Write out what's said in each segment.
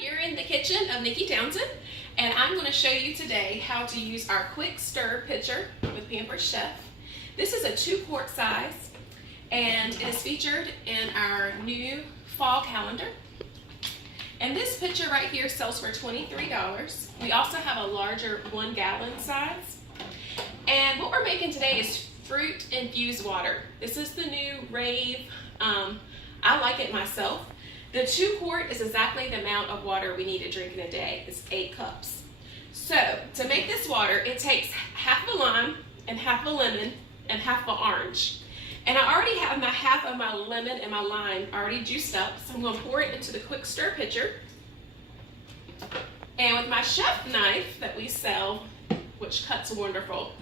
You're in the kitchen of Nikki Townsend, and I'm going to show you today how to use our quick stir pitcher with Pampered Chef. This is a 2-quart size, and it is featured in our new fall calendar. And this pitcher right here sells for $23. We also have a larger 1-gallon size. And what we're making today is fruit infused water. This is the new rave. I like it myself. The 2-quart is exactly the amount of water we need to drink in a day. It's 8 cups. So to make this water, it takes half a lime and half a lemon and half an orange. And I already have half of my lemon and my lime already juiced up, so I'm going to pour it into the quick stir pitcher. And with my chef knife that we sell, which cuts wonderful,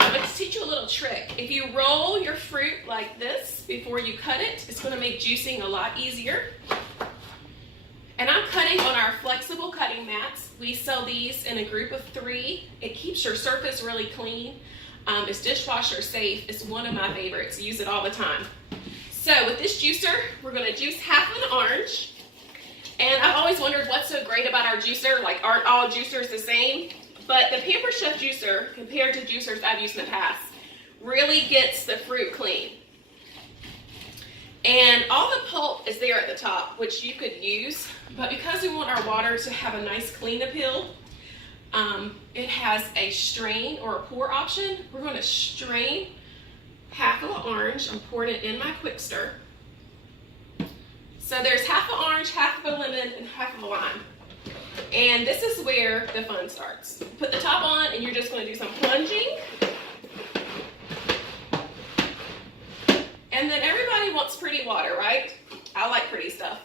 I'm going to teach you a little trick. If you roll your fruit like this before you cut it, it's going to make juicing a lot easier. And I'm cutting on our flexible cutting mats. We sell these in a group of 3. It keeps your surface really clean. It's dishwasher safe. It's one of my favorites. Use it all the time. So with this juicer, we're going to juice half an orange. And I've always wondered what's so great about our juicer. Like, aren't all juicers the same? But the Pampered Chef juicer, compared to juicers I've used in the past, really gets the fruit clean. And all the pulp is there at the top, which you could use. But because we want our water to have a nice clean appeal, it has a strain or a pour option. We're going to strain half of the orange. I'm pouring it in my quick stir. So there's half an orange, half of a lemon, and half of a lime. And this is where the fun starts. Put the top on, and you're just going to do some plunging. And then everybody wants pretty water, right? I like pretty stuff.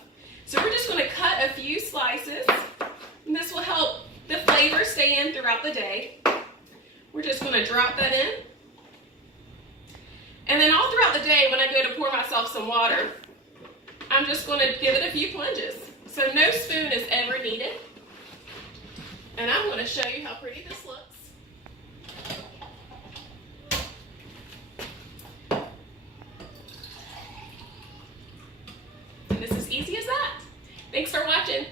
So we're just going to cut a few slices, and this will help the flavor stay in throughout the day. We're just going to drop that in. And then all throughout the day, when I go to pour myself some water, I'm just going to give it a few plunges. So no spoon is ever needed. And I'm going to show you how pretty this looks. And this is easy as that. Thanks for watching.